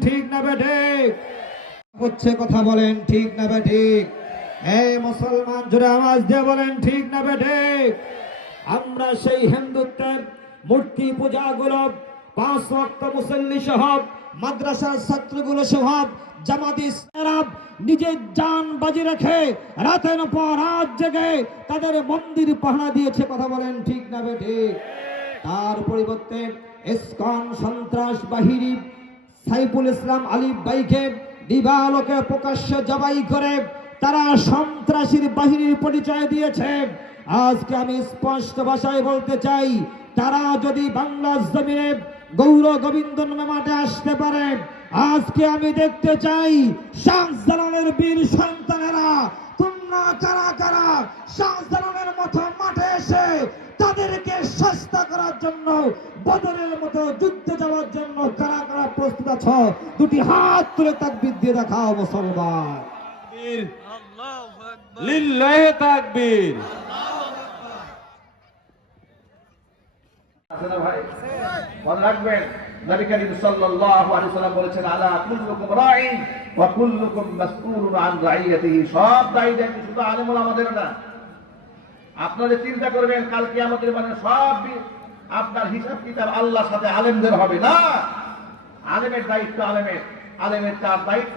ঠিক না হচ্ছে কথা বলেন ঠিক না এই মুসলমান আওয়াজ দিয়ে বলেন ঠিক না আমরা সেই হিন্দুত্বের মূর্তি পূজাগুলো পাঁচ ওয়াক্ত মুসল্লি সহ মাদ্রাসার ছাত্রগুলো সহ জামাতি ইসলাম নিজের জান বাজি রেখে রাতের পর রাত জেগে তাদের মন্দির পাহারা দিয়েছে, কথা বলেন ঠিক না বেঠিক তার পরিবর্তে সন্ত্রাস বাহিনী সাইফুল ইসলাম আলী বাইকে দিবালোকে প্রকাশ্যে জবাই করে তারা সন্ত্রাসীর বাহিনীর পরিচয় দিয়েছে। আজকে আমি স্পষ্ট ভাষায় বলতে চাই, তারা যদি বাংলার জমিনে গৌর গোবিন্দ মাঠে আসতে পারে, আজকে আমি দেখতে চাই, শাহজালালের বীর সন্তানেরা তোমরা কারা কারা? শাহজালালের সস্তা করার জন্য বদরের মতো যুদ্ধে যাওয়ার জন্য কারা কারা প্রস্তুত আছো? দুটি হাত তুলে তাকবির দিয়ে দেখাও মুসলমান। লিল্লাহে তাকবীর। ভাই মনে রাখবেন নবী করিম সাল্লাল্লাহু আলাইহি সাল্লাম বলেছেন আলা কুল্লুকুম রাঈন ওয়া কুল্লুকুম মাসউলুন আন রাইয়াতিহি। সব দায়ী দেখি শুধু আলেম আমাদের না। আপনারা চিন্তা করবেন কালকে আমাদের মানে সব আপনার হিসাব কিতাব আল্লাহর সাথে আলেমদের হবে না। আলেমের দায়িত্ব আলেমের আলেমের তার দায়িত্ব